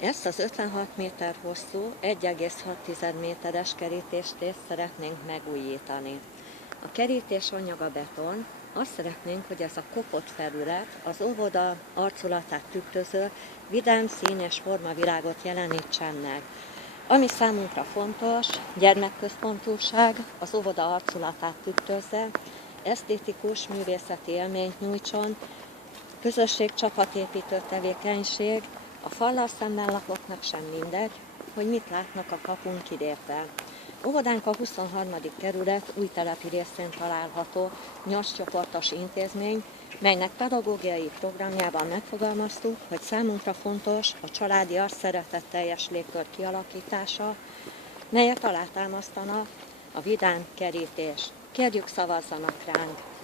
Ezt az 56 méter hosszú, 1,6 méteres kerítésrészt szeretnénk megújítani. A kerítés anyaga beton, azt szeretnénk, hogy ez a kopott felület az óvoda arculatát tükröző, vidám, színes formavilágot jelenítsen meg. Ami számunkra fontos, gyermekközpontúság, az óvoda arculatát tükrözze, esztétikus művészeti élményt nyújtson, közösségcsapatépítő tevékenység, a fallal szemmel lakóknak sem mindegy, hogy mit látnak a kapun kilépve. Óvodánk a 23. kerület új telepi részén található 8 csoportos intézmény, melynek pedagógiai programjában megfogalmaztuk, hogy számunkra fontos a családi szeretetteljes légkör kialakítása, melyet alátámasztanak a vidám kerítés. Kérjük, szavazzanak ránk!